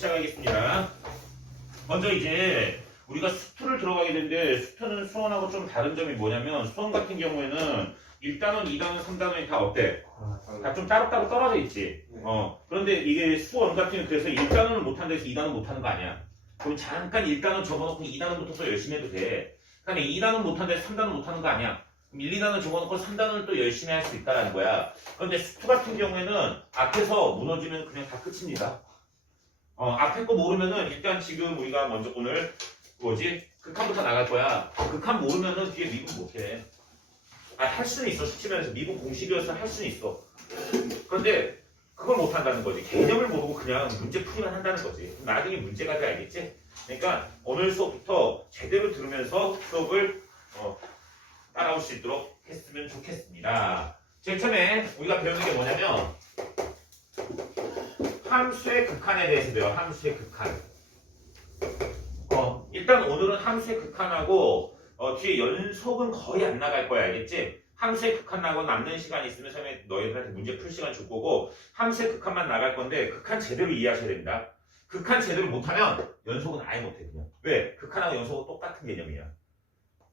시작하겠습니다. 먼저 이제 우리가 수투를 들어가게 되는데 수투는 수원하고 좀 다른 점이 뭐냐면 수원 같은 경우에는 1단원, 2단원, 3단원이 다 어때? 다 좀 따로따로 떨어져 있지. 그런데 이게 수원 같은 경우는 그래서 1단원을 못하는 데서 2단원 못하는 거 아니야. 그럼 잠깐 1단원 접어놓고 2단원부터 또 열심히 해도 돼. 그다음에 2단원 못하는 데서 3단원 못하는 거 아니야. 그럼 1, 2단원 접어놓고 3단원을 또 열심히 할 수 있다는 거야. 그런데 수투 같은 경우에는 앞에서 무너지면 그냥 다 끝입니다. 앞에 거 모르면은 일단 지금 우리가 먼저 오늘 극한부터 나갈 거야. 극한 모르면은 뒤에 미분 못해. 할 수는 있어. 수치면에서 미분 공식이어서 할 수는 있어. 그런데 그걸 못한다는 거지. 개념을 모르고 그냥 문제 풀이만 한다는 거지. 나중에 문제가 돼 알겠지? 그러니까 오늘 수업부터 제대로 들으면서 수업을 따라올 수 있도록 했으면 좋겠습니다. 제일 처음에 우리가 배우는 게 뭐냐면 함수의 극한에 대해서 배워. 함수의 극한. 일단 오늘은 함수의 극한하고 뒤에 연속은 거의 안 나갈 거야. 알겠지? 함수의 극한하고 남는 시간이 있으면 처음에 너희들한테 문제 풀 시간 줄 거고 함수의 극한만 나갈 건데 극한 제대로 이해하셔야 됩니다. 극한 제대로 못하면 연속은 아예 못해 그냥. 왜? 극한하고 연속은 똑같은 개념이야.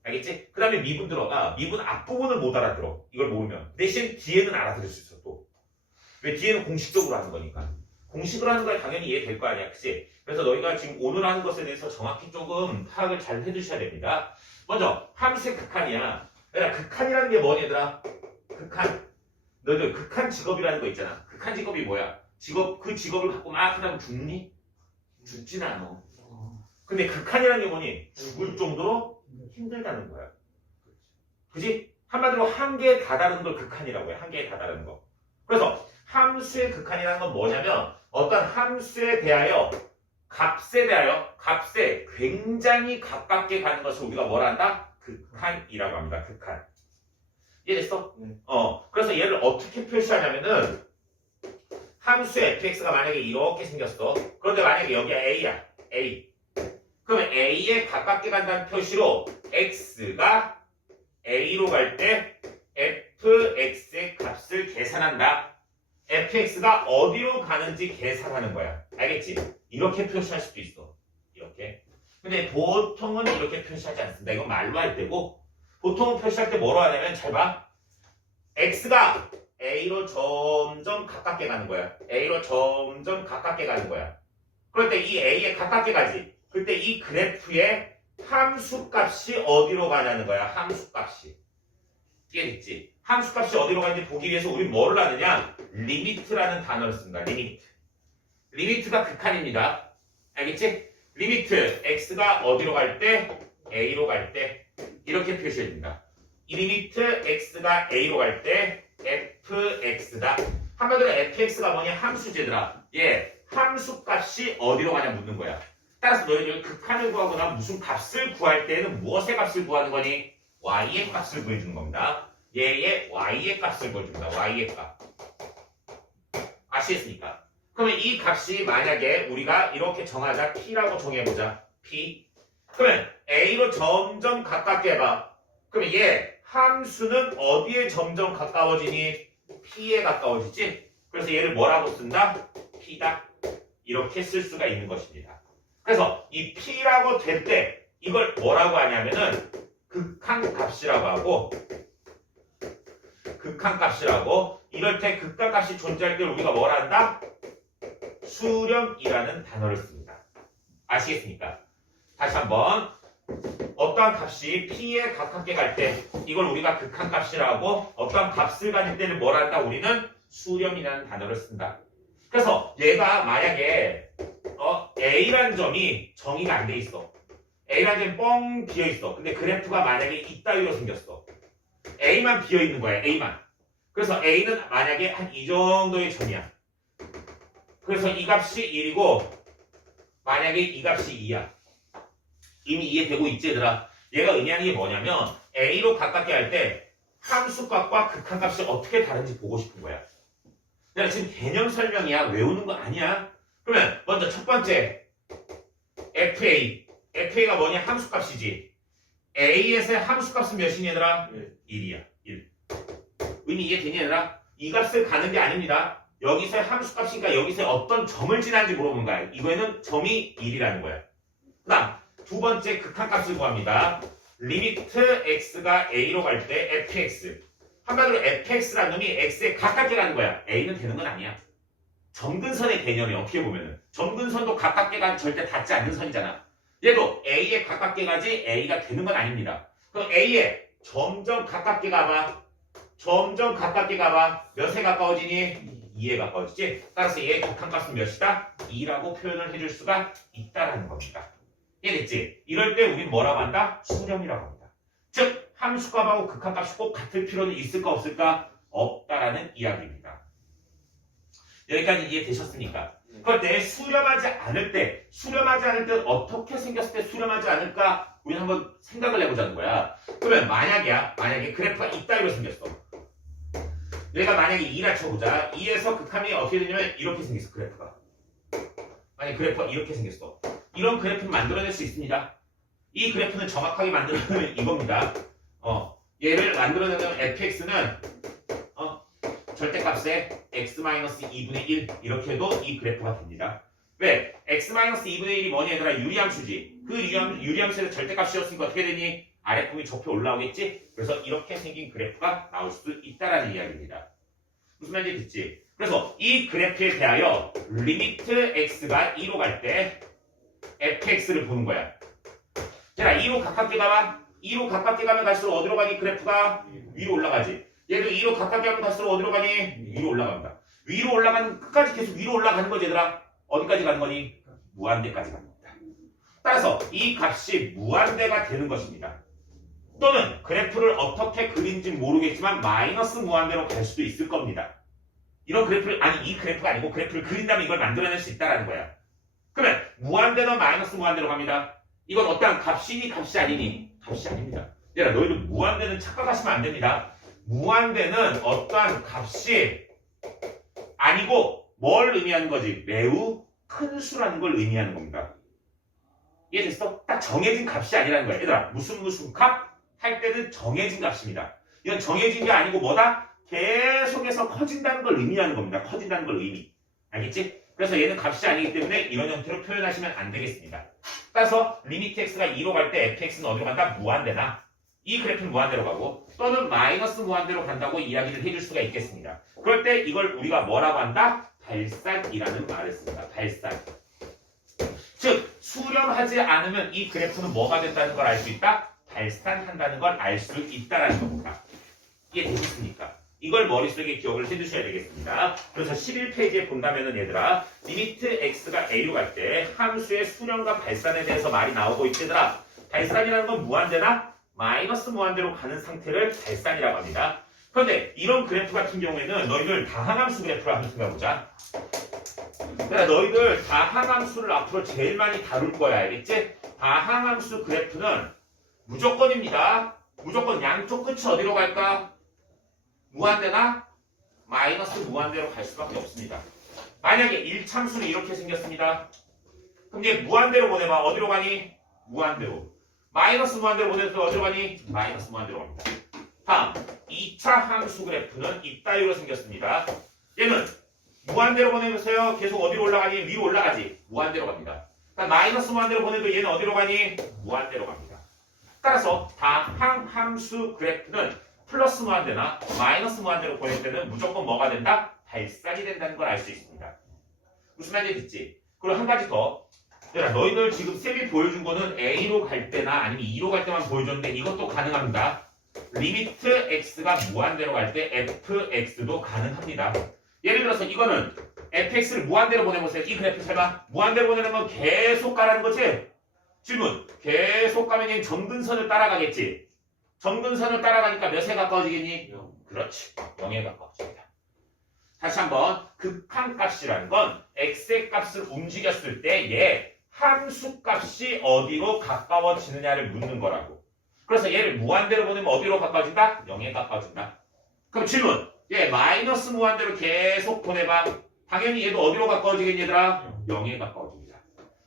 알겠지? 그 다음에 미분 들어가. 미분 앞부분을 못 알아들어. 이걸 모르면. 대신 뒤에는 알아들을 수 있어 또. 왜? 뒤에는 공식적으로 하는 거니까. 공식으로 하는 거야 당연히 이해될 거 아니야. 그치? 그래서 너희가 지금 오늘 하는 것에 대해서 정확히 조금 파악을 잘 해주셔야 됩니다. 먼저 함수의 극한이야. 그러니까 극한이라는 게 뭐니 얘들아? 극한. 너희들 극한 직업이라는 거 있잖아. 극한 직업이 뭐야? 그 직업을 갖고 막 하다가 죽니? 죽진 않아. 근데 극한이라는 게 뭐니? 죽을 정도로 힘들다는 거야. 그지? 한마디로 한계에 다다른 걸 극한이라고 해. 한계에 다다른 거. 그래서 함수의 극한이라는 건 뭐냐면 어떤 함수에 대하여 값에 굉장히 가깝게 가는 것을 우리가 뭐라 한다? 극한이라고 합니다. 극한. 이해됐어? 그래서 얘를 어떻게 표시하냐면은 함수 fx가 만약에 이렇게 생겼어. 그런데 만약에 여기가 a야. a. 그러면 a에 가깝게 간다는 표시로 x가 a로 갈 때 fx의 값을 계산한다. fx가 어디로 가는지 계산하는 거야. 알겠지? 이렇게 표시할 수도 있어. 이렇게. 근데 보통은 이렇게 표시하지 않습니다. 이건 말로 할 때고 보통은 표시할 때 뭐로 하냐면 잘 봐. x가 a로 점점 가깝게 가는 거야. a로 점점 가깝게 가는 거야. 그럴 때 이 a에 가깝게 가지. 그때 이 그래프의 함수값이 어디로 가냐는 거야. 함수값이. 이해됐지? 함수값이 어디로 가는지 보기 위해서 우리 뭐를 하느냐? 리미트라는 단어를 씁니다. 리미트가 극한입니다. 알겠지? 리미트 x가 어디로 갈 때? a로 갈 때 이렇게 표시해줍니다. 이 리미트 x가 a로 갈 때 fx다. 한마디로 fx가 뭐냐? 함수제들아. 함수값이 어디로 가냐 묻는 거야. 따라서 너희들 극한을 구하거나 무슨 값을 구할 때는 무엇의 값을 구하는 거니? y의 값을 구해주는 겁니다. 얘의 y의 값을 구해줍니다. y의 값. 아시겠습니까? 그러면 이 값이 만약에 우리가 이렇게 정하자. p라고 정해보자. p. 그러면 a로 점점 가깝게 해봐. 그러면 얘 함수는 어디에 점점 가까워지니? p에 가까워지지? 그래서 얘를 뭐라고 쓴다? p다. 이렇게 쓸 수가 있는 것입니다. 그래서 이 p라고 될 때 이걸 뭐라고 하냐면은 극한값이라고 하고 극한값이라고 이럴 때 극한값이 존재할 때 우리가 뭐라 한다? 수렴이라는 단어를 씁니다. 아시겠습니까? 다시 한번 어떠한 값이 p에 가깝게 갈 때 이걸 우리가 극한값이라고 어떠한 값을 가질 때는 뭐라 한다? 우리는 수렴이라는 단어를 쓴다. 그래서 얘가 만약에 A라는 점이 정의가 안 돼 있어. A라는 점이 뻥 비어 있어. 근데 그래프가 만약에 이따위로 생겼어. A만 비어 있는 거야. A만. 그래서 A는 만약에 한 이 정도의 점이야. 그래서 이 값이 1이고 만약에 이 값이 2야. 이미 이해되고 있지 얘들아? 얘가 의미하는 게 뭐냐면 A로 가깝게 할 때 함수값과 극한값이 어떻게 다른지 보고 싶은 거야. 내가 지금 개념 설명이야. 외우는 거 아니야. 그러면 먼저 첫 번째 FA가 뭐냐? 함수값이지. A에서의 함수값은 몇이니 얘들아? 1이야. 1. 의미 이해되니 얘들아? 이 값을 가는 게 아닙니다. 여기서의 함수값이니까 여기서 어떤 점을 지나는지 물어보는 거야. 이거에는 점이 1이라는 거야. 그 다음 두 번째 극한값을 구합니다. 리미트 x가 a로 갈 때 fx. 한마디로 fx라는 놈이 x에 가깝게 가는 거야. a는 되는 건 아니야. 점근선의 개념이 어떻게 보면은 점근선도 가깝게 가면 절대 닿지 않는 선이잖아. 얘도 a에 가깝게 가지 a가 되는 건 아닙니다. 그럼 a에 점점 가깝게 가봐. 점점 가깝게 가봐. 몇에 가까워지니? 2에 가까워지지? 따라서 얘의 극한값은 몇이다? 2라고 표현을 해줄 수가 있다라는 겁니다. 이해됐지? 이럴 때 우린 뭐라고 한다? 수렴이라고 합니다. 즉 함수값하고 극한값이 꼭 같을 필요는 있을까 없을까? 없다라는 이야기입니다. 여기까지 이해되셨습니까? 그런데 수렴하지 않을 때 어떻게 생겼을 때 수렴하지 않을까? 우리 한번 생각을 해보자는 거야. 그러면 만약에 그래프가 이따위로 생겼어. 얘가 만약에 2라 쳐보자. 2에서 극한이 어떻게 되냐면 이렇게 생겼어, 그래프가. 만약에 그래프가 이렇게 생겼어. 이런 그래프는 만들어낼 수 있습니다. 이 그래프는 정확하게 만들어내면 이겁니다. 얘를 만들어내면 fx는 절대값에 x-2분의 1 이렇게 해도 이 그래프가 됩니다. 왜? x-2분의 1이 뭐니 얘들아? 유리함수지. 그 유리함수에서 절대값이었으니까 어떻게 되니? 아래품이 접혀 올라오겠지? 그래서 이렇게 생긴 그래프가 나올 수 있다라는 이야기입니다. 무슨 말인지 듣지? 그래서 이 그래프에 대하여 리미트 x가 2로 갈 때 fx를 보는 거야. 자, 2로 가깝게 가봐. 2로 가깝게 가면 갈수록 어디로 가니? 그래프가 위로 올라가지. 얘도 2로 가깝게 가면 갈수록 어디로 가니? 위로 올라갑니다. 위로 올라가는 끝까지 계속 위로 올라가는 거지 얘들아. 어디까지 가는 거니? 무한대까지 가는 겁니다. 따라서 이 값이 무한대가 되는 것입니다. 또는 그래프를 어떻게 그린지 모르겠지만 마이너스 무한대로 갈 수도 있을 겁니다. 이런 그래프를 이 그래프가 아니고 그래프를 그린다면 이걸 만들어낼 수 있다는 거야. 그러면 무한대나 마이너스 무한대로 갑니다. 이건 어떠한 값이니 값이 아니니? 값이 아닙니다. 얘들아 너희들 무한대는 착각하시면 안 됩니다. 무한대는 어떠한 값이 아니고 뭘 의미하는 거지? 매우 큰 수라는 걸 의미하는 겁니다. 이해됐어? 딱 정해진 값이 아니라는 거야. 얘들아 무슨 값? 할 때는 정해진 값입니다. 이건 정해진 게 아니고 뭐다? 계속해서 커진다는 걸 의미하는 겁니다. 커진다는 걸 의미. 알겠지? 그래서 얘는 값이 아니기 때문에 이런 형태로 표현하시면 안 되겠습니다. 따라서 리미트 x가 2로 갈 때 fx는 어디로 간다? 무한대나 이 그래프는 무한대로 가고 또는 마이너스 무한대로 간다고 이야기를 해줄 수가 있겠습니다. 그럴 때 이걸 우리가 뭐라고 한다? 발산이라는 말을 씁니다. 발산. 즉 수렴하지 않으면 이 그래프는 뭐가 된다는 걸 알 수 있다? 발산한다는 걸 알 수 있다라는 겁니다. 이게 되겠습니까? 이걸 머릿속에 기억을 해두셔야 되겠습니다. 그래서 11페이지에 본다면은 얘들아 리미트 x가 a로 갈 때 함수의 수렴과 발산에 대해서 말이 나오고 있더라. 발산이라는 건 무한대나 마이너스 무한대로 가는 상태를 발산이라고 합니다. 그런데 이런 그래프 같은 경우에는 너희들 다항함수 그래프를 한번 생각해보자. 그러니까 너희들 다항함수를 앞으로 제일 많이 다룰 거야. 알겠지? 다항함수 그래프는 무조건입니다. 무조건 양쪽 끝이 어디로 갈까? 무한대나 마이너스 무한대로 갈 수밖에 없습니다. 만약에 1참수는 이렇게 생겼습니다. 그럼 얘 무한대로 보내봐. 어디로 가니? 무한대로. 마이너스 무한대로 보내서 어디로 가니? 마이너스 무한대로 갑니다. 다음 2차 함수 그래프는 이따위로 생겼습니다. 얘는 무한대로 보내보세요. 계속 어디로 올라가니? 위로 올라가지. 무한대로 갑니다. 마이너스 무한대로 보내도 얘는 어디로 가니? 무한대로 갑니다. 따라서 다항함수 그래프는 플러스 무한대나 마이너스 무한대로 보낼 때는 무조건 뭐가 된다? 발산이 된다는 걸 알 수 있습니다. 무슨 말인지 듣지? 그리고 한 가지 더. 얘들아, 너희들 지금 쌤이 보여준 거는 A로 갈 때나 아니면 2로 갈 때만 보여줬는데 이것도 가능합니다. 리미트 x가 무한대로 갈 때 fx도 가능합니다. 예를 들어서 이거는 fx를 무한대로 보내보세요. 이 그래프 잘 봐. 무한대로 보내는 건 계속 가라는 거지? 질문. 계속 가면 얘는 점근선을 따라가겠지? 점근선을 따라가니까 몇에 가까워지겠니? 0. 그렇지. 0에 가까워집니다. 다시 한번 극한값이라는 건 x의 값을 움직였을 때 얘 함수값이 어디로 가까워지느냐를 묻는 거라고. 그래서 얘를 무한대로 보내면 어디로 가까워진다? 0에 가까워진다. 그럼 질문. 얘 마이너스 무한대로 계속 보내봐. 당연히 얘도 어디로 가까워지겠니 얘들아? 0에 가까워집니다.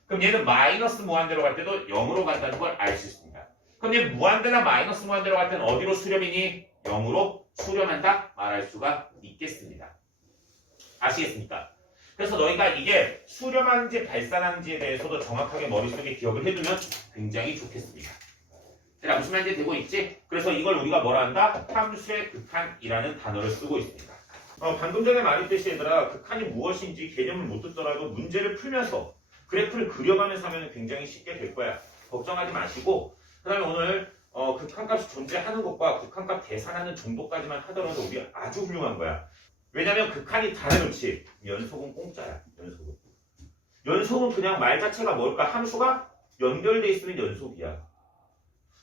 그럼 얘는 마이너스 무한대로 갈 때도 0으로 간다는 걸 알 수 있습니다. 그럼 얘 무한대나 마이너스 무한대로 갈 때는 어디로 수렴이니? 0으로 수렴한다? 말할 수가 있겠습니다. 아시겠습니까? 그래서 너희가 이게 수렴하는지 발산하는지에 대해서도 정확하게 머릿속에 기억을 해두면 굉장히 좋겠습니다. 자, 무슨 말인지 되고 있지? 그래서 이걸 우리가 뭐라 한다? 함수의 극한이라는 단어를 쓰고 있습니다. 방금 전에 말했듯이 얘들아, 극한이 무엇인지 개념을 못 듣더라도 문제를 풀면서 그래프를 그려가면서 하면 굉장히 쉽게 될 거야. 걱정하지 마시고, 그 다음에 오늘 극한값이 존재하는 것과 극한값 계산하는 정도까지만 하더라도 우리 아주 훌륭한 거야. 왜냐면 극한이 다 내놓지. 연속은 공짜야. 연속은 그냥 말 자체가 뭘까? 함수가 연결돼 있으면 연속이야.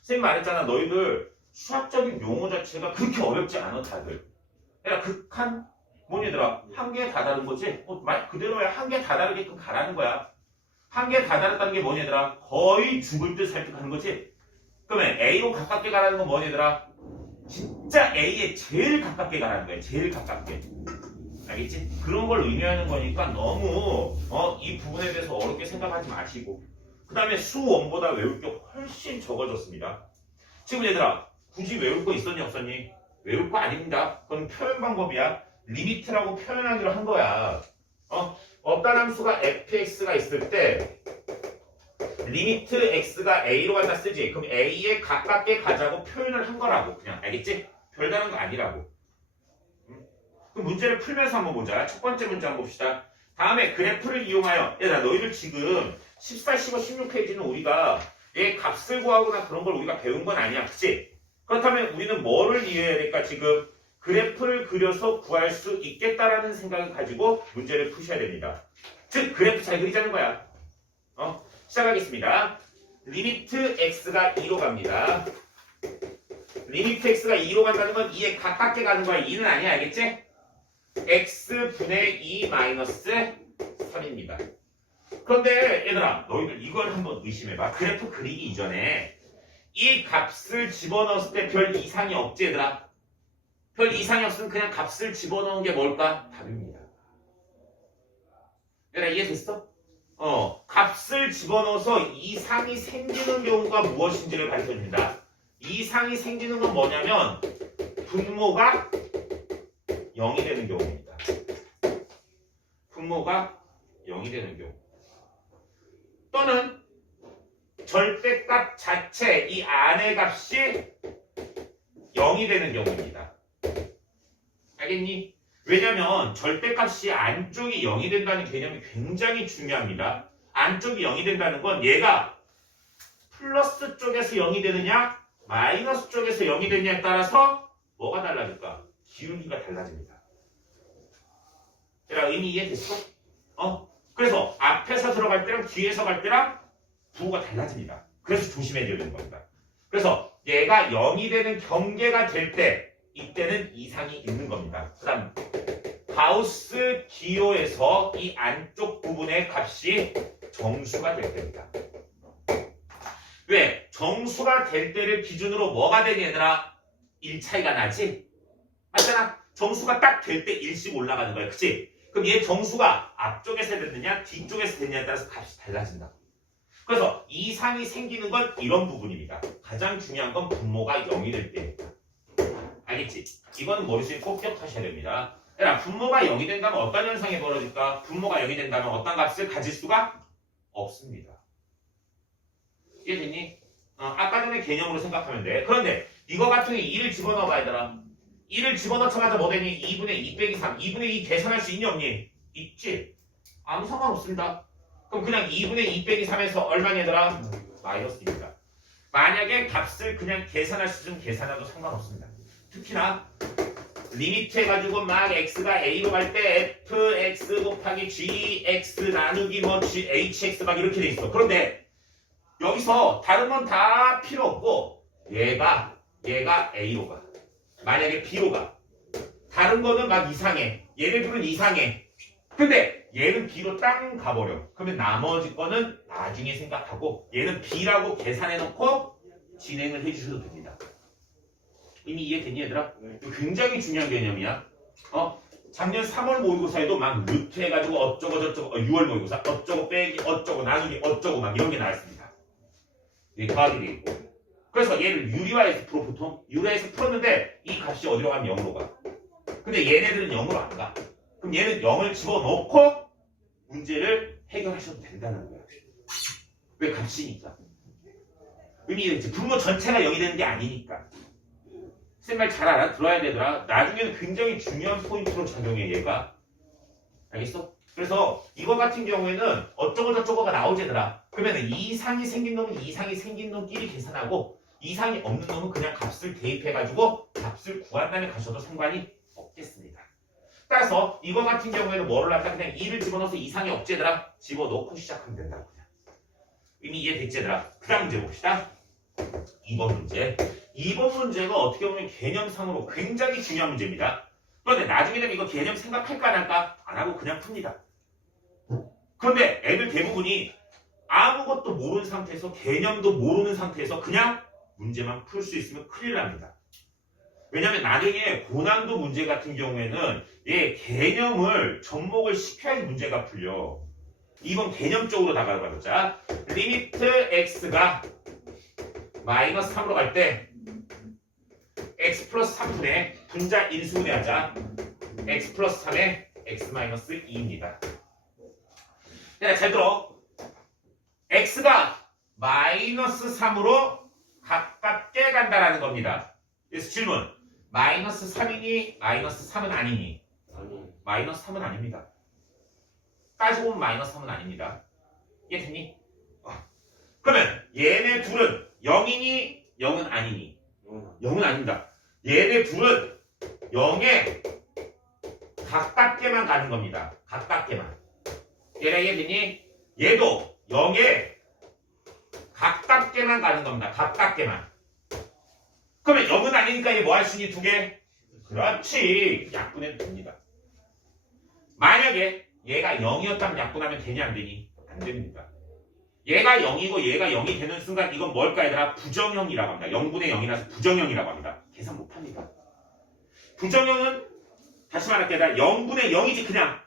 선생님 말했잖아. 너희들 수학적인 용어 자체가 그렇게 어렵지 않아 다들. 그러니까 극한 뭐니더라? 한계에 다다른 거지? 말 그대로야. 한계에 다다르게끔 가라는 거야. 한계에 다다랐다는 게 뭐니더라? 거의 죽을 듯 살 듯 하는 거지? 그러면 A로 가깝게 가라는 건 뭐니더라? 진짜 A에 제일 가깝게 가라는 거야. 제일 가깝게. 알겠지? 그런 걸 의미하는 거니까 너무 이 부분에 대해서 어렵게 생각하지 마시고, 그 다음에 수1보다 외울 게 훨씬 적어졌습니다. 지금 얘들아, 굳이 외울 거 있었니 없었니? 외울 거 아닙니다. 그건 표현 방법이야. 리미트라고 표현하기로 한 거야. 어떤 함수가 fx가 있을 때 리미트 x가 a로 간다 쓰지. 그럼 a에 가깝게 가자고 표현을 한 거라고. 그냥 알겠지? 별다른 거 아니라고. 그럼 문제를 풀면서 한번 보자. 첫 번째 문제 한번 봅시다. 다음에 그래프를 이용하여, 얘들아 너희들 지금 14, 15, 16페이지는 우리가 얘 값을 구하거나 그런 걸 우리가 배운 건 아니야. 그치? 그렇다면 우리는 뭐를 이해해야 될까? 지금 그래프를 그려서 구할 수 있겠다라는 생각을 가지고 문제를 푸셔야 됩니다. 즉 그래프 잘 그리자는 거야. 시작하겠습니다. 리미트 x가 2로 갑니다. 리미트 x가 2로 간다는 건 2에 가깝게 가는 거야. 2는 아니야. 알겠지? x분의 2 마이너스 3입니다. 그런데 얘들아 너희들 이걸 한번 의심해봐. 그래프 그리기 이전에 이 값을 집어넣었을 때 별 이상이 없지 얘들아. 별 이상이 없으면 그냥 값을 집어넣은 게 뭘까? 답입니다. 얘들아 이해됐어? 값을 집어넣어서 이상이 생기는 경우가 무엇인지를 가르쳐줍니다. 이상이 생기는 건 뭐냐면 분모가 0이 되는 경우입니다. 분모가 0이 되는 경우. 또는 절대값 자체 이 안의 값이 0이 되는 경우입니다. 알겠니? 왜냐면 절대값이 안쪽이 0이 된다는 개념이 굉장히 중요합니다. 안쪽이 0이 된다는 건 얘가 플러스 쪽에서 0이 되느냐 마이너스 쪽에서 0이 되느냐에 따라서 뭐가 달라질까? 기울기가 달라집니다. 얘들아 의미 이해됐어? 그래서 앞에서 들어갈 때랑 뒤에서 갈 때랑 부호가 달라집니다. 그래서 조심해야 되는 겁니다. 그래서 얘가 0이 되는 경계가 될 때 이때는 이상이 있는 겁니다. 그 다음 가우스 기호에서 이 안쪽 부분의 값이 정수가 될 때입니다. 왜? 정수가 될 때를 기준으로 뭐가 되니 얘들아? 1 차이가 나지? 맞잖아? 정수가 딱 될 때 1씩 올라가는 거야. 그치? 그럼 얘 정수가 앞쪽에서 됐느냐 뒤쪽에서 됐느냐에 따라서 값이 달라진다. 그래서 이상이 생기는 건 이런 부분입니다. 가장 중요한 건 분모가 0이 될 때입니다. 알겠지? 이거는 머릿속에 꼭 기억하셔야 됩니다. 분모가 0이 된다면 어떤 현상이 벌어질까? 분모가 0이 된다면 어떤 값을 가질 수가 없습니다. 이해됐니? 아까 전에 개념으로 생각하면 돼. 그런데 이거 같은 경우에 2를 집어넣어봐 얘들아. 2를 집어넣자마자 뭐 되니? 2분의 2 빼기 3. 2분의 2 계산할 수 있니 없니? 있지? 아무 상관없습니다. 그럼 그냥 2분의 2 빼기 3에서 얼마니 얘들아? 마이너스입니다. 만약에 값을 그냥 계산할 수 있으면 계산해도 상관없습니다. 특히나 리미트 해가지고 막 x가 a로 갈 때 fx 곱하기 gx 나누기 뭐 hx 막 이렇게 돼 있어. 그런데 여기서 다른 건 다 필요 없고 얘가 a로 가. 만약에 b로 가. 다른 거는 막 이상해. 얘네들은 이상해. 근데 얘는 b로 딱 가버려. 그러면 나머지 거는 나중에 생각하고 얘는 b라고 계산해놓고 진행을 해주셔도 됩니다. 이미 이해됐니 얘들아? 굉장히 중요한 개념이야. 작년 3월 모의고사에도 막 루트 해가지고 어쩌고 저쩌고 6월 모의고사 어쩌고 빼기 어쩌고 나누기 어쩌고 막 이런 게 나왔습니다. 이게 더하기 돼 있고. 그래서 얘를 유리화해서 풀어 보통 유리화해서 풀었는데 이 값이 어디로 가면 0으로 가. 근데 얘네들은 0으로 안 가. 그럼 그럼 얘는 0을 집어넣고 문제를 해결하셔도 된다는 거야. 왜 값이니까. 의미겠지. 분모 전체가 0이 되는 게 아니니까. 쌤 말 잘 알아들어야 되더라. 나중에는 굉장히 중요한 포인트로 작용해 얘가. 알겠어? 그래서 이거 같은 경우에는 어쩌고 저쩌고가 나오제더라. 그러면 이상이 생긴 놈은 이상이 생긴 놈끼리 계산하고 이상이 없는 놈은 그냥 값을 대입해가지고 값을 구한 다음에 가셔도 상관이 없겠습니다. 따라서 이거 같은 경우에는 뭐를 할까? 그냥 2를 집어넣어서 이상이 없제더라. 집어넣고 시작하면 된다고. 그냥. 이미 이해됐제더라. 그 다음 문제 봅시다. 2번 문제. 2번 문제가 어떻게 보면 개념상으로 굉장히 중요한 문제입니다. 그런데 나중에 되면 이거 개념 생각할까 안 할까? 안 하고 그냥 풉니다. 그런데 애들 대부분이 아무것도 모르는 상태에서 개념도 모르는 상태에서 그냥 문제만 풀 수 있으면 큰일 납니다. 왜냐면 나중에 고난도 문제 같은 경우에는 얘 개념을 접목을 시켜야 문제가 풀려. 이번 개념적으로 다가가보자. 리미트 x가 마이너스 3으로 갈 때 x 플러스 3분의 분자 인수분해하자. x 플러스 3에 x 마이너스 2입니다. 잘 들어. x가 마이너스 3으로 가깝게 간다라는 겁니다. 그래서 질문. 마이너스 3이니 마이너스 3은 아니니? 마이너스 3은 아닙니다. 따지고 보면 마이너스 3은 아닙니다. 이해됐니? 그러면 얘네 둘은 0이니 0은 아니니? 0은 아닙니다. 얘네 둘은 0에 가깝게만 가는 겁니다. 가깝게만. 얘네 이해됐니? 얘도 0에 가깝게만 가는 겁니다. 가깝게만. 그러면 0은 아니니까 얘 뭐 할 수 있니? 두 개? 그렇지. 약분해도 됩니다. 만약에 얘가 0이었다면 약분하면 되냐 안 되니? 안 됩니다. 얘가 0이고 얘가 0이 되는 순간 이건 뭘까 얘들아? 부정형이라고 합니다. 0분의 0이라서 부정형이라고 합니다. 계산 못합니다. 부정형은 다시 말할게 얘들아 0분의 0이지 그냥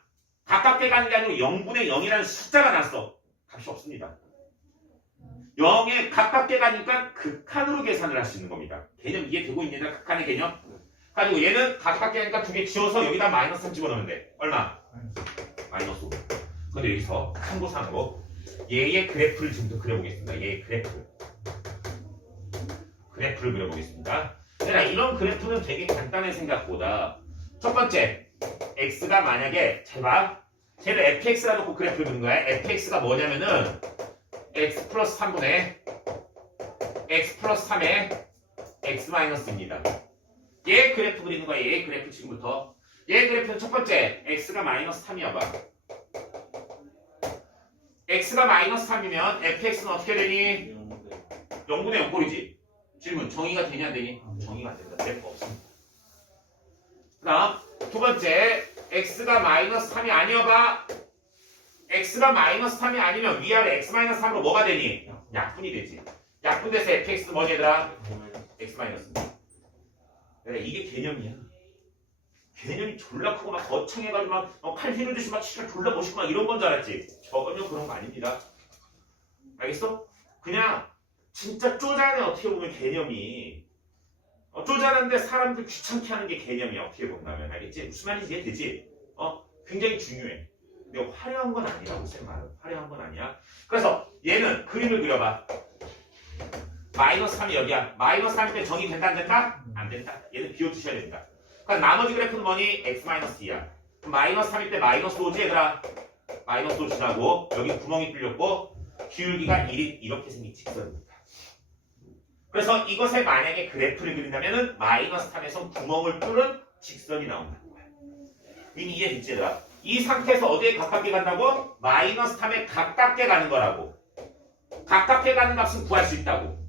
가깝게 가는 게 아니고 0분의 0이라는 숫자가 났어. 값이 없습니다. 0에 가깝게 가니까 극한으로 계산을 할 수 있는 겁니다. 개념 이해되고 있냐? 극한의 개념? 가지고 얘는 가깝게 하니까 두 개 지워서 여기다 마이너스 3 집어넣으면 돼. 얼마? 마이너스 5. 근데 여기서 참고상으로 얘의 그래프를 지금부터 그려보겠습니다. 얘의 그래프를 그려보겠습니다. 이런 그래프는 되게 간단해 생각보다. 첫 번째, x가 만약에 쟤를 fx라 놓고 그래프를 그린 거야. fx가 뭐냐면은 x 플러스 3분의 x 플러스 3의 x 마이너스입니다. 얘 그래프 그리는 거야. 얘 그래프 지금부터. 얘 그래프는 첫 번째 x가 마이너스 3이야 봐. x가 마이너스 3이면 fx는 어떻게 되니? 0분의 0꼴이지. 질문 정의가 되냐 안 되니? 정의가 안 된다. 그래프가 없습니다. 그 다음 두 번째 x가 마이너스 3이 아니어봐. x가 마이너스 3이 아니면 위아래 x 마이너스 3으로 뭐가 되니? 약분이 되지. 약분돼서 fx 뭐니 얘들아? x 마이너스. 이게 개념이야. 개념이 졸라 크고 막 거창해가지고 막 칼 휘두르듯이 막 치를 졸라 멋있고 막 이런 건 줄 알았지. 전혀 그런 거 아닙니다. 알겠어? 그냥 진짜 쪼잔해. 어떻게 보면 개념이 쪼잔한데 사람들 귀찮게 하는 게 개념이야. 어떻게 본다면. 알겠지? 무슨 말인지 이해되지? 굉장히 중요해. 근데 화려한 건 아니라고 쌤 말은. 화려한 건 아니야. 그래서 얘는 그림을 그려봐. 마이너스 3이 여기야. 마이너스 3일 때 정의 된다 안 된다? 안 된다. 얘는 비워주셔야 된다. 그럼 나머지 그래프는 뭐니? x 마이너스 2야. 그럼 마이너스 3일 때 마이너스 5지 얘들아? 마이너스 5 지나고 여기 구멍이 뚫렸고 기울기가 1이 이렇게 생긴 직선입니다. 그래서 이것에 만약에 그래프를 그린다면은 마이너스 3에서 구멍을 뚫은 직선이 나온다는 거야. 이미 이해됐지 얘들아? 이 상태에서 어디에 가깝게 간다고? 마이너스 3에 가깝게 가는 거라고. 가깝게 가는 값은 구할 수 있다고.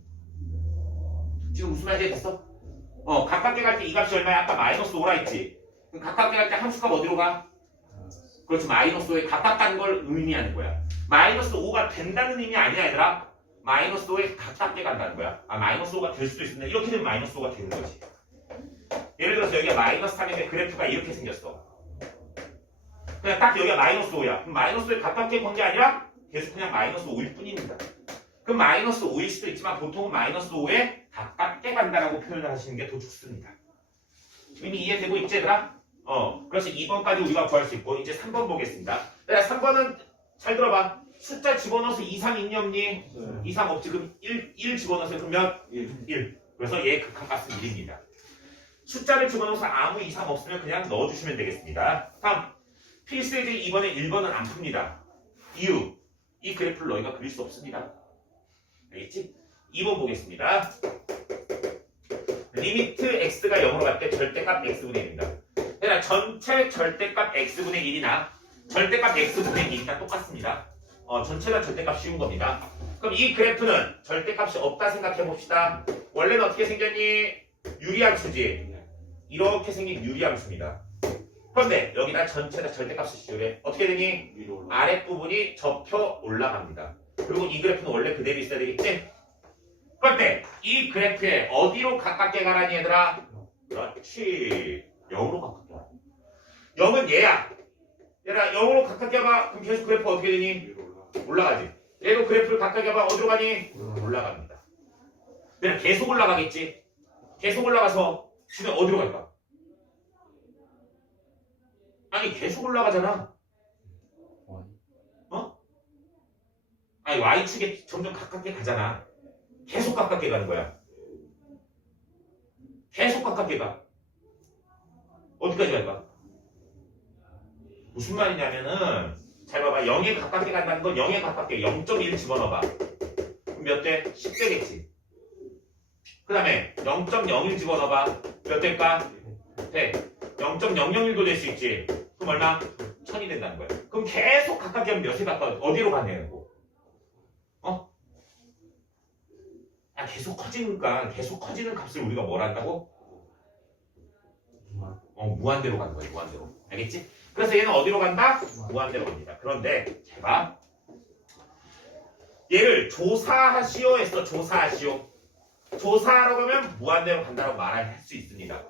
지금 무슨 말인지 됐어? 가깝게 갈 때 이 값이 얼마야? 아까 마이너스 5라 했지? 그럼 가깝게 갈 때 함수값 어디로 가? 그렇지. 마이너스 5에 가깝다는 걸 의미하는 거야. 마이너스 5가 된다는 의미 아니야 얘들아? 마이너스 5에 가깝게 간다는 거야. 마이너스 5가 될 수도 있는데 이렇게 되면 마이너스 5가 되는 거지. 예를 들어서 여기가 마이너스 3인데 그래프가 이렇게 생겼어. 그냥 딱 여기가 마이너스 5야. 그럼 마이너스 5에 가깝게 본 게 아니라 계속 그냥 마이너스 5일 뿐입니다. 그럼 마이너스 5일 수도 있지만 보통은 마이너스 5에 가깝게 간다라고 표현을 하시는 게 더 좋습니다. 이미 이해되고 있지 얘들아? 그래서 2번까지 우리가 구할 수 있고 이제 3번 보겠습니다. 3번은 잘 들어봐. 숫자 집어넣어서 이상 있니 없니? 네. 이상 없지. 그럼 1 집어넣으세요. 그러면 1. 그래서 얘 극한값은 1입니다. 숫자를 집어넣어서 아무 이상 없으면 그냥 넣어주시면 되겠습니다. 다음 필수의 제 2번에 1번은 안 풉니다. 이유. 이 그래프를 너희가 그릴 수 없습니다. 알겠지? 2번 보겠습니다. 리미트 x가 0으로 갈 때 절대값 x분의 1입니다. 그러니까 전체 절대값 x분의 1이나 절대값 x분의 1이나 똑같습니다. 전체가 절대값 쉬운 겁니다. 그럼 이 그래프는 절대값이 없다 생각해 봅시다. 원래는 어떻게 생겼니? 유리함수지. 이렇게 생긴 유리함수입니다. 그런데 여기다 전체가 절대값을 씌우래. 어떻게 되니? 아랫부분이 접혀 올라갑니다. 그리고 이 그래프는 원래 그대로 있어야 되겠지? 그런데 이 그래프에 어디로 가깝게 가라니 얘들아? 그렇지. 0으로 가깝게 가. 0은 얘야. 얘들아 0으로 가깝게 가. 그럼 계속 그래프 어떻게 되니? 올라가지. 얘도 그래프를 가깝게 가. 어디로 가니? 올라갑니다. 얘들아 계속 올라가겠지? 계속 올라가서 지금 어디로 갈까? 아니 계속 올라가잖아. 아니 Y축에 점점 가깝게 가잖아. 계속 가깝게 가는 거야. 계속 가깝게 가. 어디까지 갈까? 무슨 말이냐면은 잘 봐봐. 0에 가깝게 간다는 건 0에 가깝게 0.1 집어넣어봐. 그럼 몇 대? 10대겠지. 그 다음에 0.01 집어넣어봐. 몇 대일까? 100. 0.001도 될 수 있지. 그럼 얼마? 1000이 된다는 거야. 그럼 계속 가깝게 하면 몇에 가까워? 어디로 가냐고. 계속 커지니까 계속 커지는 값을 우리가 뭘 한다고? 무한대로 가는 거야. 무한대로. 알겠지? 그래서 얘는 어디로 간다? 무한대로 갑니다. 그런데 잘 봐. 얘를 조사하시오 했어. 조사하시오. 조사하라고 하면 무한대로 간다고 말할 수 있습니다.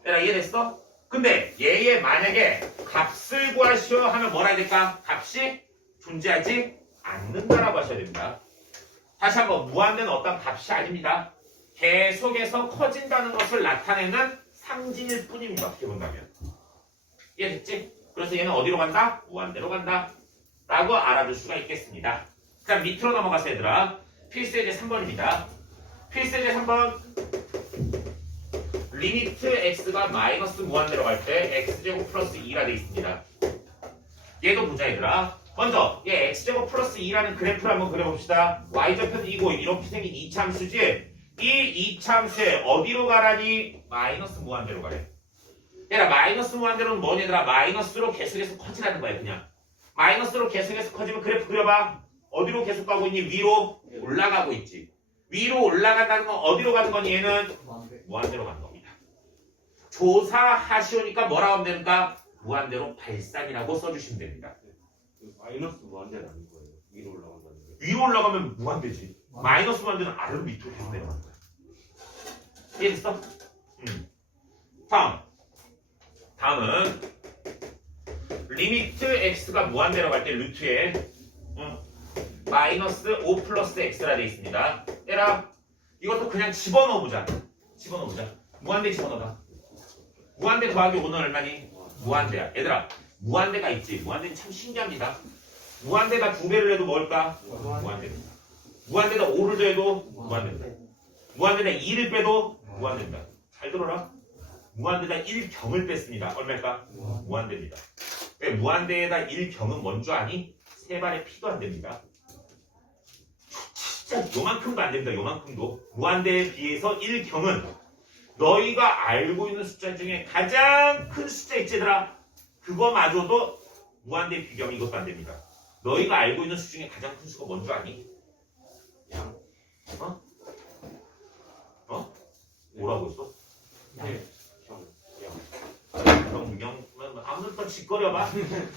얘들아 이해됐어? 근데 얘의 만약에 값을 구하시오 하면 뭐라 해야 될까? 값이 존재하지 않는다라고 하셔야 됩니다. 다시 한번 무한대는 어떤 값이 아닙니다. 계속해서 커진다는 것을 나타내는 상징일 뿐입니다. 어떻게 본다면. 이해됐지? 그래서 얘는 어디로 간다? 무한대로 간다. 라고 알아둘 수가 있겠습니다. 자 밑으로 넘어가서 얘들아 필수예제 3번입니다. 필수예제 3번 리미트 x가 마이너스 무한대로 갈 때 x제곱 플러스 2가 되어 있습니다. 얘도 보자 얘들아. 먼저 얘 x제곱 플러스 2라는 그래프를 한번 그려봅시다. y좌표는 이고 이렇게 생긴 이차함수지. 이 이차함수에 어디로 가라니? 마이너스 무한대로 가래. 얘들아 마이너스 무한대로는 뭐니 얘들아? 마이너스로 계속해서 커지라는 거야 그냥. 마이너스로 계속해서 커지면 그래프 그려봐. 어디로 계속 가고 있니? 위로 올라가고 있지. 위로 올라간다는 건 어디로 가는 거니? 얘는 무한대로 가는 겁니다. 조사하시오니까 뭐라고 하면 됩니까? 무한대로 발산이라고 써주시면 됩니다. 마이너스 무한대는 아닌 거예요. 위로 올라간다는 게. 위로 올라가면 무한대지. 마이너스 무한대는 아래로 밑으로 계속 내려가는 거야. 이해됐어? 다음은 리미트 x가 무한대로 갈 때 루트에 마이너스 5 플러스 x라 되어 있습니다. 얘라 이것도 그냥 집어넣어보자. 무한대 집어넣어봐. 무한대 더하기 5는 얼마니? 무한대야. 얘들아 무한대가 있지. 무한대는 참 신기합니다. 무한대가 2배를 해도 뭘까? 무한대입니다. 무한대가 5를 더해도 무한대입니다. 무한대가 2를 빼도 무한대입니다. 잘 들어라. 무한대에다 1경을 뺐습니다. 얼마일까? 무한대입니다. 왜 무한대에다 1경은 뭔 줄 아니? 세 발의 피도 안 됩니다. 진짜 요만큼도 안 됩니다. 요만큼도. 무한대에 비해서 1경은 너희가 알고 있는 숫자 중에 가장 큰 숫자 있지 얘들아? 그거마저도 무한대 비교하면 이것도 안 됩니다. 너희가 알고 있는 수 중에 가장 큰 수가 뭔 줄 아니? 양. 뭐라고 했어? 영. 아무튼 짓거려봐.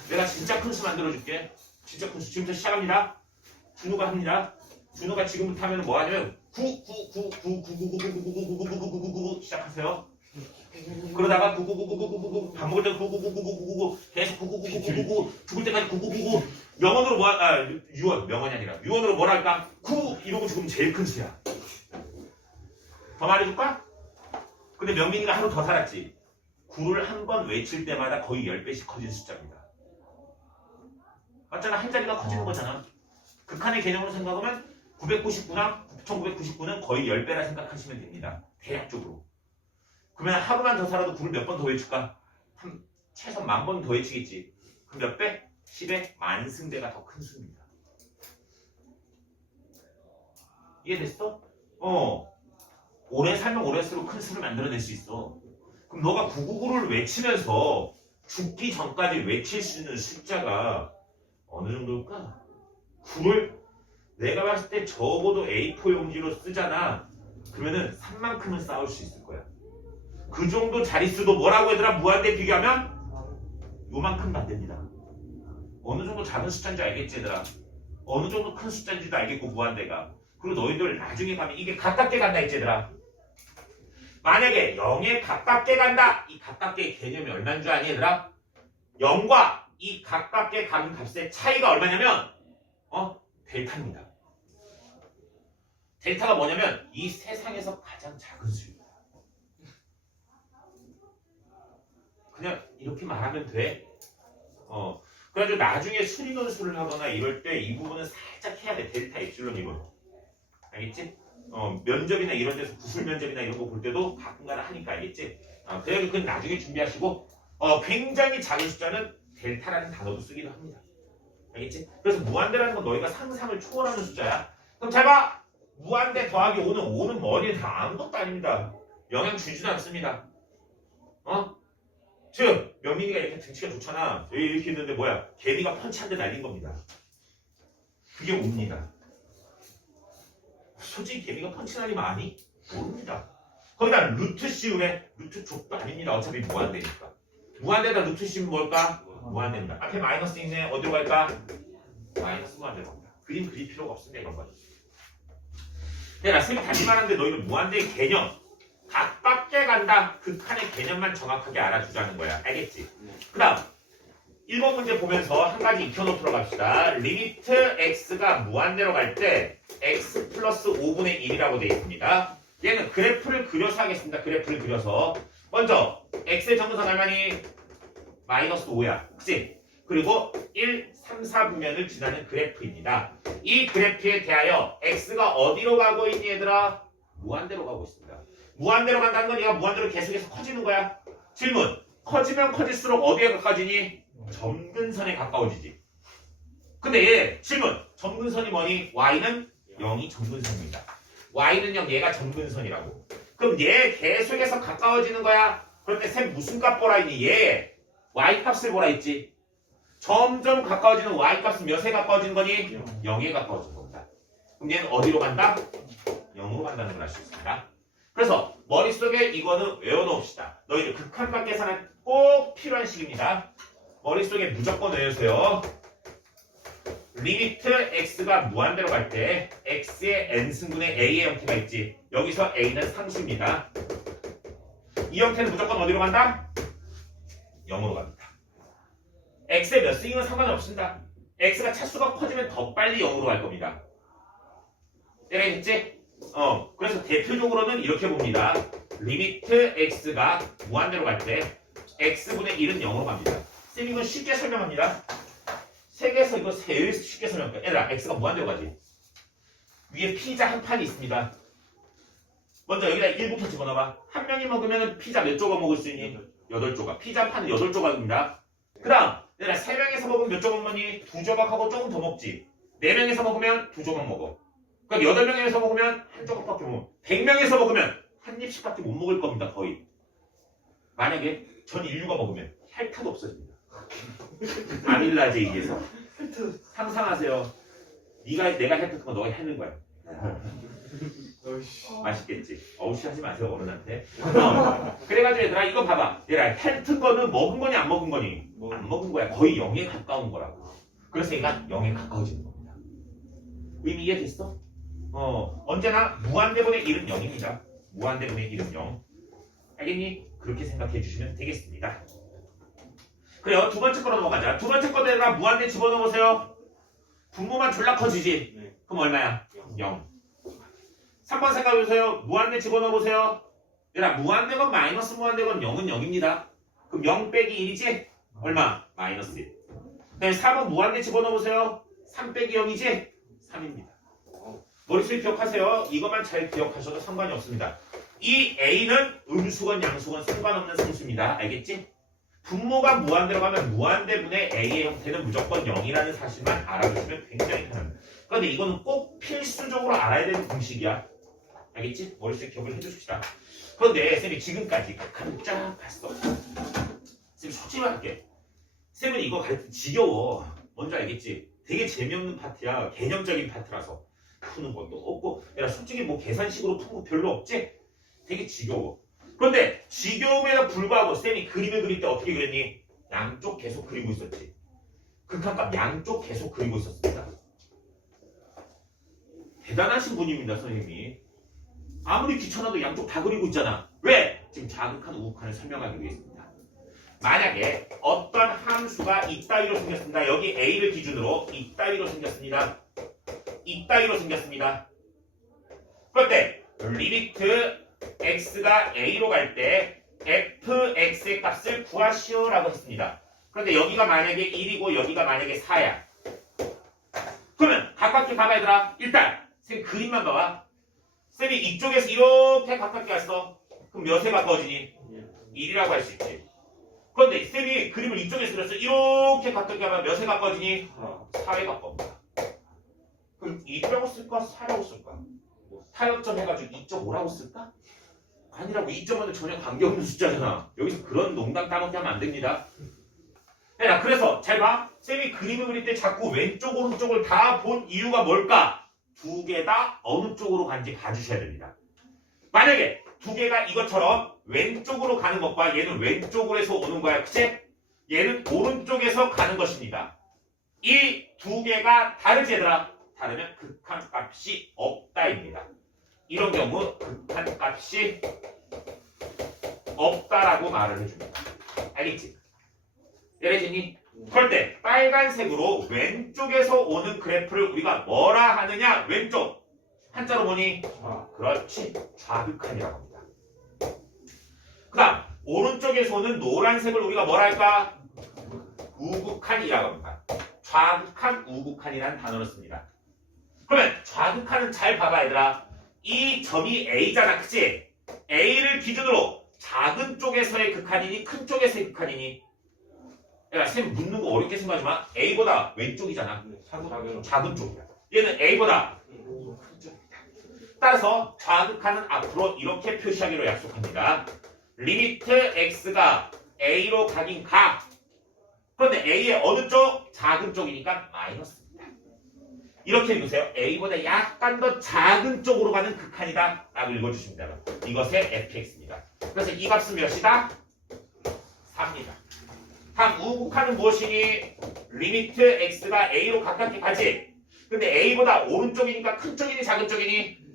내가 진짜 큰 수 만들어줄게. 진짜 큰 수. 지금부터 시작합니다. 준우가 합니다. 준우가 지금부터 하면 뭐 하냐면 9 시작하세요. 그러다가 9 밥 먹을 때 9 계속 9 죽을 때까지 9 명언으로 유언 명언이 아니라 유언으로 뭐라 할까? 9 이러고 죽으면 제일 큰 수야. 더 말해줄까? 근데 명민이가 하루 더 살았지. 9를 한 번 외칠 때마다 거의 10배씩 커지는 숫자입니다. 맞잖아. 한 자리가 커지는 거잖아. 극한의 개념으로 생각하면 999랑 9999는 거의 10배라 생각하시면 됩니다. 대략적으로. 그러면 하루만 더 살아도 9를 몇 번 더 외칠까? 최소 10,000번 더 외치겠지. 그럼 몇 배? 10의 만승배가 더 큰 수입니다. 이해됐어? 오래 살면 오래수록 큰 수를 만들어낼 수 있어. 그럼 너가 999를 외치면서 죽기 전까지 외칠 수 있는 숫자가 어느 정도일까? 9를 내가 봤을 때 적어도 A4 용지로 쓰잖아. 그러면은 3만큼은 쌓을 수 있을 거야. 그 정도 자릿수도 뭐라고 얘들아? 무한대 비교하면 요만큼도 안 됩니다. 어느 정도 작은 숫자인지 알겠지 얘들아? 어느 정도 큰 숫자인지도 알겠고 무한대가. 그리고 너희들 나중에 가면 이게 가깝게 간다 했지 얘들아? 만약에 0에 가깝게 간다. 이 가깝게의 개념이 얼마인 줄 아니 얘들아? 0과 이 가깝게 가는 값의 차이가 얼마냐면 델타입니다. 델타가 뭐냐면 이 세상에서 가장 작은 수입니다. 그냥 이렇게 말하면 돼. 그래가지고 나중에 수리논술을 하거나 이럴 때 이 부분은 살짝 해야 돼. 델타 엡실론 이건. 알겠지? 면접이나 이런 데서 구술 면접이나 이런 거 볼 때도 가끔가다 하니까 알겠지? 그래가지고 그건 나중에 준비하시고 굉장히 작은 숫자는 델타라는 단어도 쓰기도 합니다. 알겠지? 그래서 무한대라는 건 너희가 상상을 초월하는 숫자야. 그럼 잘 봐! 무한대 더하기 5는 머리에 다 아무것도 아닙니다. 영향 주지도 않습니다. 즉 명민이가 이렇게 등치가 좋잖아. 여기 이렇게 있는데 뭐야? 개미가 펀치 한 대 날린 겁니다. 그게 옵니다. 솔직히 개미가 펀치 날리면 아니? 모릅니다. 거기다 루트 씌우래. 루트 족도 아닙니다. 어차피 무한대니까. 무한대다 루트 씌우면 뭘까? 무한대입니다. 앞에 마이너스 있네. 어디로 갈까? 마이너스 무한대로 갑니다. 그림 그릴 필요가 없습니다. 이런 건. 내가 선생님 다시 말하는데 너희는 무한대의 개념 각밖에 간다. 극한의 개념만 정확하게 알아두자는 거야. 알겠지? 그 다음 1번 문제 보면서 한 가지 익혀놓도록 합시다. 리미트 x가 무한대로 갈 때 x 플러스 5분의 1이라고 되어 있습니다. 얘는 그래프를 그려서 하겠습니다. 그래프를 그려서 먼저 x의 정근선 얼마니? 마이너스 5야. 그치? 그리고 1, 3, 4분면을 지나는 그래프입니다. 이 그래프에 대하여 x가 어디로 가고 있니 얘들아? 무한대로 가고 있습니다. 무한대로 간다는 건 얘가 무한대로 계속해서 커지는 거야. 질문. 커지면 커질수록 어디에 가까워지니? 점근선에 가까워지지. 근데 얘 질문. 점근선이 뭐니? y는 0이 점근선입니다. y는 0, 얘가 점근선이라고. 그럼 얘 계속해서 가까워지는 거야. 그럴 때 쌤 무슨 값 보라 했니? 얘 y 값을 보라 했지. 점점 가까워지는 y 값은 몇에 가까워지는 거니? 0에 가까워지는 겁니다. 그럼 얘는 어디로 간다? 0으로 간다는 걸 알 수 있습니다. 그래서 머릿속에 이거는 외워놓읍시다. 너희들 극한과 계산은 꼭 필요한 식입니다. 머릿속에 무조건 외우세요. 리미트 x가 무한대로 갈 때 x의 n승분의 a의 형태가 있지. 여기서 a는 상수입니다. 이 형태는 무조건 어디로 간다? 0으로 갑니다. x의 몇 승이건 상관없습니다. x가 차수가 커지면 더 빨리 0으로 갈 겁니다. 알겠지? 그래서 대표적으로는 이렇게 봅니다. 리미트 x가 무한대로 갈 때 x분의 1은 0으로 갑니다. 쌤 이건 쉽게 설명합니다. 세계에서 이거 제일 쉽게 설명할게요. 얘들아 x가 무한대로 가지. 위에 피자 한 판이 있습니다. 먼저 여기다 1부터 집어넣어봐. 한 명이 먹으면 피자 몇 조각 먹을 수 있니? 8조각. 피자 한 판은 8조각입니다. 그 다음 얘들아 3명에서 먹으면 몇 조각 먹니? 2조각하고 조금 더 먹지. 4명에서 먹으면 2조각 먹어. 그러니까 8명에서 먹으면 한 조각밖에 못 먹어. 100명에서 먹으면 한 입씩밖에 못 먹을 겁니다. 거의. 만약에 전 인류가 먹으면 혈타도 없어집니다. 아밀라제이에서 상상하세요. 내가 혈탔던 거 너가 혈는 거야. 맛있겠지. 어우씨 하지 마세요 어른한테. 그래가지고 얘들아 이거 봐봐. 얘들아 혈튼 거는 먹은 거니 안 먹은 거니? 안 먹은 거야. 거의 0에 가까운 거라고. 그래서 얘가 0에 가까워지는 겁니다. 의미 이해됐어? 언제나 무한대분의 1은 0입니다. 무한대분의 1은 0. 알겠니? 그렇게 생각해 주시면 되겠습니다. 그래요. 두 번째 거로 넘어가자. 두 번째 거에다가 무한대 집어넣어보세요. 분모만 졸라 커지지? 그럼 얼마야? 0. 3번 생각해보세요. 무한대 집어넣어보세요. 얘들아 무한대건 마이너스 무한대건 0은 0입니다. 그럼 0 빼기 1이지? 얼마? 마이너스 1. 그다음에 3은 무한대 집어넣어보세요. 3 빼기 0이지? 3입니다. 머릿속에 기억하세요. 이것만 잘 기억하셔도 상관이 없습니다. 이 A는 음수건 양수건 상관없는 상수입니다. 알겠지? 분모가 무한대로 가면 무한대분의 A의 형태는 무조건 0이라는 사실만 알아두시면 굉장히 편합니다. 그런데 이거는 꼭 필수적으로 알아야 되는 공식이야. 알겠지? 머릿속에 기억을 해주십시다. 그런데 쌤이 지금까지 극한을 쫙 봤어. 쌤 솔직히 말할게. 쌤은 이거 가르치기 지겨워. 뭔지 알겠지? 되게 재미없는 파트야. 개념적인 파트라서. 푸는 것도 없고. 야, 솔직히 뭐 계산식으로 푸는 거 별로 없지? 되게 지겨워. 그런데 지겨움에도 불구하고 쌤이 그림을 그릴 때 어떻게 그렸니? 양쪽 계속 그리고 있었지. 극한값 양쪽 계속 그리고 있었습니다. 대단하신 분입니다, 선생님이. 아무리 귀찮아도 양쪽 다 그리고 있잖아. 왜? 지금 자극한 우극한을 설명하기 위해서입니다. 만약에 어떤 함수가 이따위로 생겼습니다. 여기 A를 기준으로 이따위로 생겼습니다. 이따위로 생겼습니다. 그때 리미트 x가 a로 갈 때 fx의 값을 구하시오라고 했습니다. 그런데 여기가 만약에 1이고 여기가 만약에 4야. 그러면 가깝게 봐봐 얘들아. 일단 쌤 그림만 봐봐. 쌤이 이쪽에서 이렇게 가깝게 갔어. 그럼 몇에 가까워지니? 1이라고 할 수 있지. 그런데 쌤이 그림을 이쪽에서 그렸어. 이렇게 가깝게 하면 몇에 가까워지니? 4에 가까웁니다. 그럼 1이라고 쓸까? 4라고 쓸까? 타협점 해가지고 2.5라고 쓸까? 아니라고. 2.5는 전혀 관계없는 숫자잖아. 여기서 그런 농담 따먹기 하면 안 됩니다. 야, 그래서 잘 봐. 쌤이 그림을 그릴 때 자꾸 왼쪽 오른쪽을 다 본 이유가 뭘까? 두 개 다 어느 쪽으로 간지 봐주셔야 됩니다. 만약에 두 개가 이것처럼 왼쪽으로 가는 것과 얘는 왼쪽으로 해서 오는 거야. 그치? 얘는 오른쪽에서 가는 것입니다. 이 두 개가 다르지 얘들아? 다르면 극한값이 없다입니다. 이런 경우 극한값이 없다라고 말을 해줍니다. 알겠지? 이해되니? 그럴 때 빨간색으로 왼쪽에서 오는 그래프를 우리가 뭐라 하느냐? 왼쪽. 한자로 보니? 그렇지. 좌극한이라고 합니다. 그 다음 오른쪽에서 오는 노란색을 우리가 뭐라 할까? 우극한이라고 합니다. 좌극한, 우극한이라는 단어를 씁니다. 그러면 좌극한은 잘 봐봐 얘들아. 이 점이 A잖아. 그치? A를 기준으로 작은 쪽에서의 극한이니 큰 쪽에서의 극한이니? 야, 쌤 묻는 거 어렵게 생각하지 마. A보다 왼쪽이잖아. 작은 쪽이야. 얘는 A보다 큰 쪽입니다. 따라서 좌극한은 앞으로 이렇게 표시하기로 약속합니다. 리미트 X가 A로 가긴 가. 그런데 A의 어느 쪽? 작은 쪽이니까 마이너스입니다. 이렇게 읽으세요. A보다 약간 더 작은 쪽으로 가는 극한이다 라고 읽어주시면 돼요. 이것의 fx입니다. 그래서 이 값은 몇이다? 4입니다. 다음 우극한은 무엇이니? 리미트 x가 a로 가깝게 가지. 근데 a보다 오른쪽이니까 큰 쪽이니 작은 쪽이니?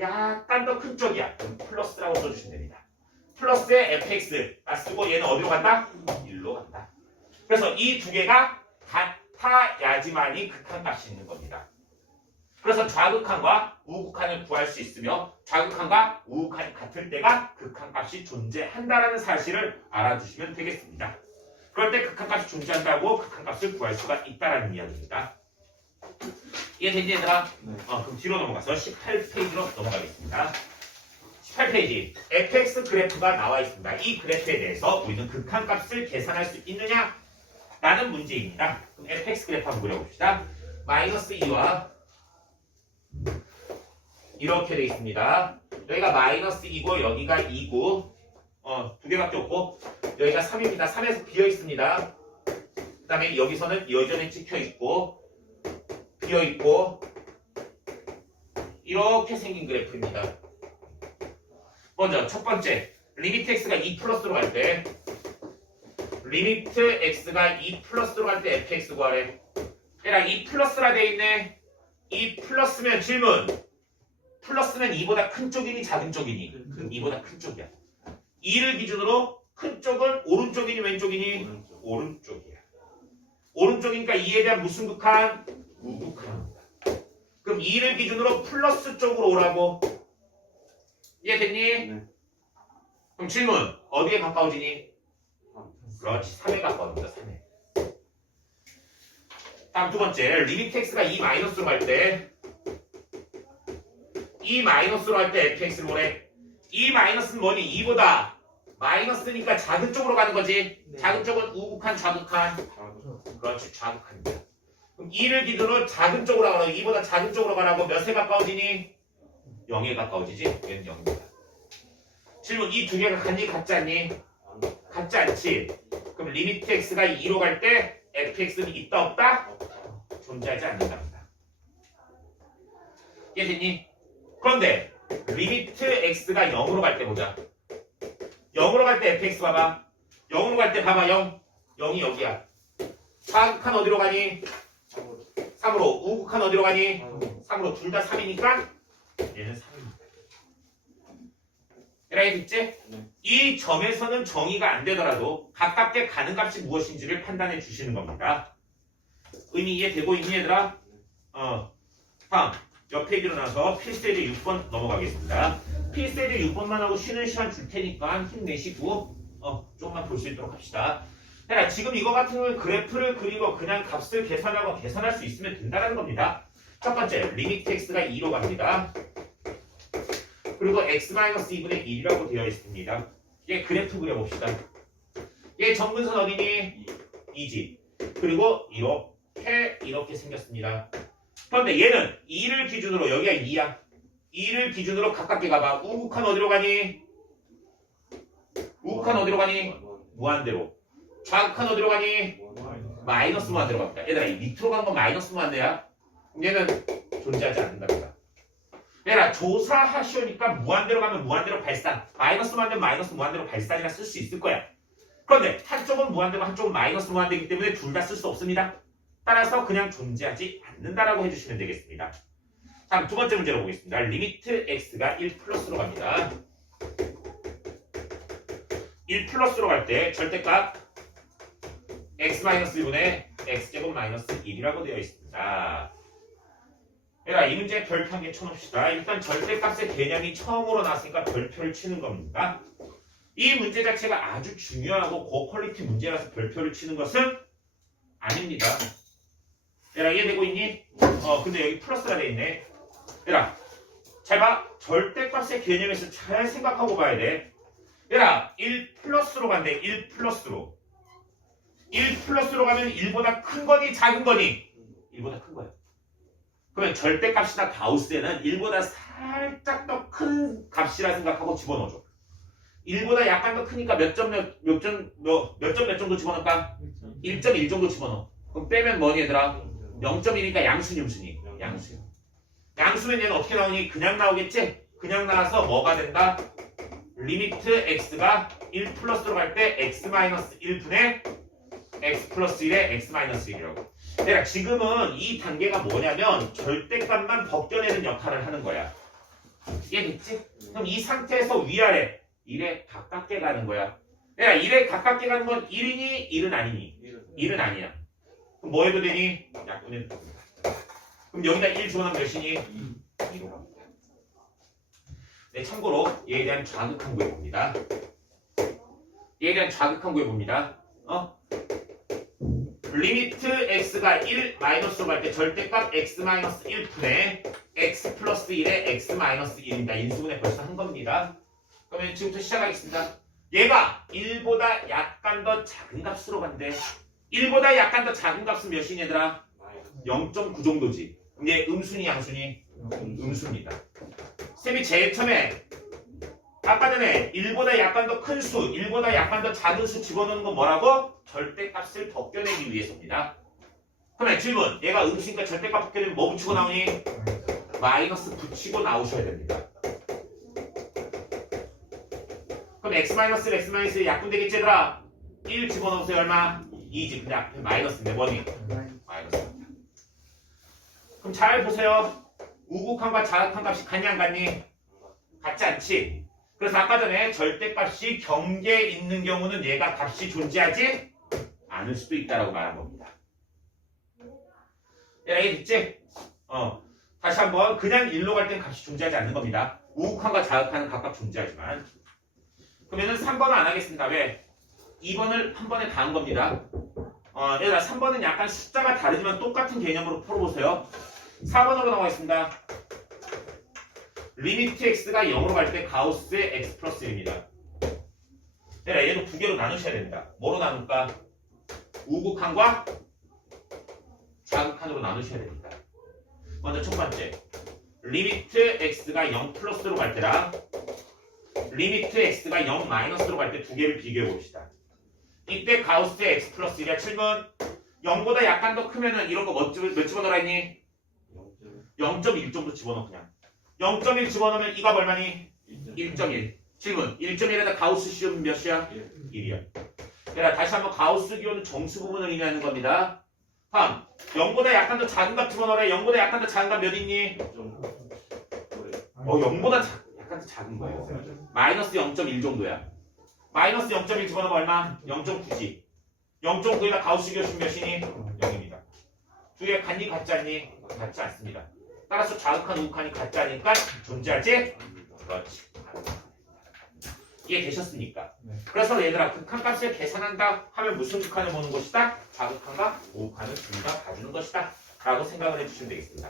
약간 더 큰 쪽이야. 그럼 플러스라고 써주시면 됩니다. 플러스의 fx가 쓰고 얘는 어디로 간다? 1로 간다. 그래서 이 두 개가 같아야지만이 극한값이 있는 겁니다. 그래서 좌극한과 우극한을 구할 수 있으며 좌극한과 우극한이 같을 때가 극한값이 존재한다는 사실을 알아두시면 되겠습니다. 그럴 때 극한값이 존재한다고 극한값을 구할 수가 있다는 이야기입니다. 이해되니 얘들아? 네. 그럼 뒤로 넘어가서 18페이지로 넘어가겠습니다. 18페이지 fx 그래프가 나와 있습니다. 이 그래프에 대해서 우리는 극한값을 계산할 수 있느냐? 라는 문제입니다. 그럼 fx 그래프 한번 그려봅시다. 마이너스 2와 이렇게 되어 있습니다. 여기가 마이너스 2고 여기가 2고 두 개밖에 없고 여기가 3입니다. 3에서 비어 있습니다. 그 다음에 여기서는 여전히 찍혀 있고 비어 있고 이렇게 생긴 그래프입니다. 먼저 첫 번째 리미트 x가 2 플러스로 갈 때 리미트 x가 2 플러스로 갈 때 fx 구하래. 얘랑 2 플러스라 돼 있네. 2 플러스면 질문. 플러스는 2보다 큰 쪽이니 작은 쪽이니? 2보다 큰 쪽이야. 2를 기준으로 큰 쪽은 오른쪽이니 왼쪽이니? 오른쪽이야. 오른쪽이니까 2에 대한 무슨 극한? 우극한입니다. 그럼 2를 기준으로 플러스 쪽으로 오라고. 이해됐니? 네. 그럼 질문. 어디에 가까워지니? 그렇지. 3에 가까워집니다. 3에. 다음 두 번째. 리미트 x가 2 마이너스로 갈 때 2 마이너스로 할 때 fx를 보래. 2 마이너스는 뭐니? 2보다 마이너스니까 작은 쪽으로 가는 거지. 네. 작은 쪽은 우극한, 좌극한. 그렇지. 좌극한입니다. 그럼 2를 기준으로 작은 쪽으로 가라고. 2보다 작은 쪽으로 가라고. 몇에 가까워지니? 0에 가까워지지. 얘는 0입니다. 질문. 이 두 개가 같니? 같지 않니? 같지 않지. 그럼 리미트 x가 2로 갈 때 fx는 있다 없다? 존재하지 않는답니다. 이해됐니? 그런데 리미트 x가 0으로 갈 때 보자. 0으로 갈 때 fx 봐봐. 0으로 갈 때 봐봐. 0. 0이 여기야. 좌극한 어디로 가니? 3으로. 우극한 어디로 가니? 3으로. 둘 다 3이니까 얘는 3입니다. 이해됐지? 이 점에서는 정의가 안 되더라도 가깝게 가는 값이 무엇인지를 판단해 주시는 겁니다. 의미 이해되고 있니 얘들아? 다음 옆에 일어나서 필세제 6번 넘어가겠습니다. 필세제 6번만 하고 쉬는 시간 줄 테니까 힘내시고 조금만 볼 수 있도록 합시다. 야, 지금 이거 같은 경우는 그래프를 그리고 그냥 값을 계산하고 계산할 수 있으면 된다는 겁니다. 첫 번째 리미트 x가 2로 갑니다. 그리고 x-2분의 1이라고 되어 있습니다. 얘 그래프 그려봅시다. 얘 정근선 어디니? 2지. 그리고 이렇게 생겼습니다. 그런데 얘는 2를 기준으로 여기가 2야. 2를 기준으로 가깝게 가봐. 우극한 어디로 가니? 우극한 어디로 가니? 무한대로. 좌극한 어디로 가니? 마이너스 무한대로 갑니다. 얘들아 이 밑으로 가는 건 마이너스 무한대야. 얘는 존재하지 않는답니다. 얘들아 조사하시오니까 무한대로 가면 무한대로 발산, 마이너스 무한대로 마이너스 무한대로 발산이라 쓸 수 있을 거야. 그런데 한쪽은 무한대고 한쪽은 마이너스 무한대이기 때문에 둘 다 쓸 수 없습니다. 따라서 그냥 존재하지 않는다라고 해주시면 되겠습니다. 다음 두 번째 문제로 보겠습니다. 리미트 x가 1 플러스로 갑니다. 1 플러스로 갈 때 절대값 x-1분의 x제곱 마이너스 1이라고 되어 있습니다. 얘들아 이 문제 별표 한 개 쳐놓읍시다. 일단 절대값의 개념이 처음으로 나왔으니까 별표를 치는 겁니다. 이 문제 자체가 아주 중요하고 고퀄리티 문제라서 별표를 치는 것은 아닙니다. 얘들아 이해되고 있니? 근데 여기 플러스가 돼 있네. 얘들아 잘 봐. 절대값의 개념에서 잘 생각하고 봐야 돼. 얘들아 1 플러스로 간대. 1 플러스로. 1 플러스로 가면 1보다 큰 거니 작은 거니? 1보다 큰 거야. 그러면 절대값이나 가우스에는 1보다 살짝 더 큰 값이라 생각하고 집어넣어줘. 1보다 약간 더 크니까 몇 점 몇 정도 집어넣을까? 1.1 정도 집어넣어. 그럼 빼면 뭐니 얘들아? 0.1이니까 양수니 음수니? 양수야. 양수면 얘는 어떻게 나오니? 그냥 나오겠지? 그냥 나와서 뭐가 된다? 리미트 x가 1 플러스로 갈 때 x-1분의 x 플러스 1에 x-1이라고. 내가 지금은 이 단계가 뭐냐면 절대값만 벗겨내는 역할을 하는 거야. 이해됐지? 그럼 이 상태에서 위아래 1에 가깝게 가는 거야. 내가 1에 가깝게 가는 건 1이니 1은 아니니? 1은 아니야. 그럼 뭐 해도 되니? 약분해도 됩니다. 그럼 여기다 1 집어넣으면 몇이니? 2로 갑니다. 네, 참고로 얘에 대한 좌극한 구해봅니다. 얘에 대한 좌극한 구해봅니다. 리미트 x가 1 마이너스로 갈 때 절대값 x-1분의 x 플러스 1에 x-1입니다. 인수분해 벌써 한 겁니다. 그러면 지금부터 시작하겠습니다. 얘가 1보다 약간 더 작은 값으로 간대. 1보다 약간 더 작은 값은 몇이니 얘들아? 0.9 정도지. 그럼 얘 음수니 양수니? 음수입니다. 쌤이 제일 처음에 아까 전에 1보다 약간 더 큰 수, 1보다 약간 더 작은 수 집어넣는 건 뭐라고? 절대값을 벗겨내기 위해서입니다. 그러면 질문, 얘가 음수니까 절대값 벗겨내면 뭐 붙이고 나오니? 마이너스 붙이고 나오셔야 됩니다. 그럼 x-x-1 약분되겠지 얘들아? 1 집어넣으세요. 얼마? 2지. 근데 앞에 마이너스인데 뭐니? 마이너스입니다. 그럼 잘 보세요. 우극한과 좌극한 값이 같니 안 같니? 같지 않지? 그래서 아까 전에 절대값이 경계에 있는 경우는 얘가 값이 존재하지 않을 수도 있다라고 말한 겁니다. 이해됐지? 다시 한번 그냥 1로 갈 때는 값이 존재하지 않는 겁니다. 우극한과 좌극한은 각각 존재하지만. 그러면은 3번은 안 하겠습니다. 왜? 2번을 한 번에 다 한 겁니다. 얘들아 3번은 약간 숫자가 다르지만 똑같은 개념으로 풀어보세요. 4번으로 넘어가겠습니다. 리미트 x가 0으로 갈 때 가우스의 x 플러스 1입니다. 얘들아 얘도 두 개로 나누셔야 됩니다. 뭐로 나눌까? 우극한과 자극한으로 나누셔야 됩니다. 먼저 첫 번째 리미트 x가 0 플러스로 갈 때랑 리미트 x가 0 마이너스로 갈 때 두 개를 비교해 봅시다. 이때 가우스의 x 플러스 1이야. 7번 0보다 약간 더 크면은 이런 거 몇 집어넣으라 했니? 0.1 정도 집어넣어. 그냥 0.1 집어넣으면 이가 얼마니? 1.1. 질문 1.1에다 가우스 시험은 몇이야? 1이야. 그래 다시 한번 가우스 기호는 정수 부분을 의미하는 겁니다. 다음 0보다 약간 더 작은 값 집어넣어라. 0보다 약간 더 작은 값 몇 있니? 0보다 약간 더 작은 거예요. 마이너스 0.1 정도야. 마이너스 0.1 집어넣으면 얼마? 0.9지. 0.9에다 가우스 기호는 몇이니? 0입니다. 두 개 같니? 같지 않니? 같지 않습니다. 따라서 자극한 우극한이 같지 않으니까 존재하지? 그렇지. 이해되셨습니까? 네. 그래서 얘들아 극한값을 계산한다 하면 무슨 극한을 보는 것이다? 자극한과 우극한을 둘 다 가지는 것이다 라고 생각을 해주시면 되겠습니다.